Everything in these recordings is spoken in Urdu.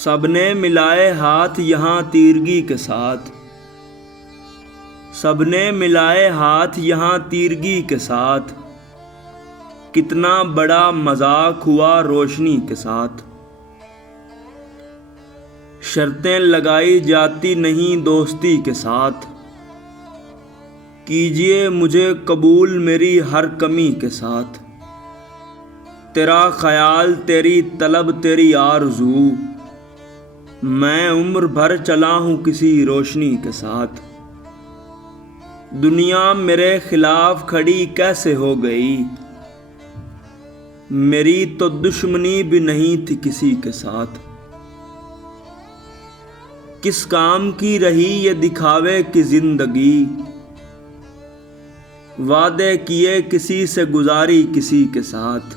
سب نے ملائے ہاتھ یہاں تیرگی کے ساتھ، سب نے ملائے ہاتھ یہاں تیرگی کے ساتھ، کتنا بڑا مذاق ہوا روشنی کے ساتھ۔ شرطیں لگائی جاتی نہیں دوستی کے ساتھ، کیجئے مجھے قبول میری ہر کمی کے ساتھ۔ تیرا خیال تیری طلب تیری آرزو، میں عمر بھر چلا ہوں کسی روشنی کے ساتھ۔ دنیا میرے خلاف کھڑی کیسے ہو گئی، میری تو دشمنی بھی نہیں تھی کسی کے ساتھ۔ کس کام کی رہی یہ دکھاوے کی زندگی، وعدے کیے کسی سے گزاری کسی کے ساتھ۔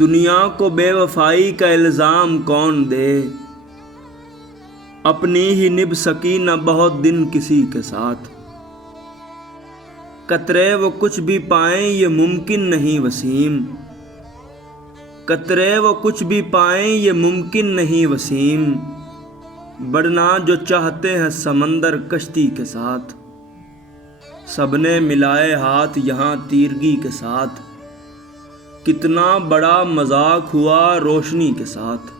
دنیا کو بے وفائی کا الزام کون دے، اپنی ہی نبھ سکی نہ بہت دن کسی کے ساتھ۔ قطرے وہ کچھ بھی پائیں یہ ممکن نہیں وسیم، قطرے وہ کچھ بھی پائیں یہ ممکن نہیں وسیم، بڑھنا جو چاہتے ہیں سمندر کشتی کے ساتھ۔ سب نے ملائے ہاتھ یہاں تیرگی کے ساتھ، کتنا بڑا مذاق ہوا روشنی کے ساتھ۔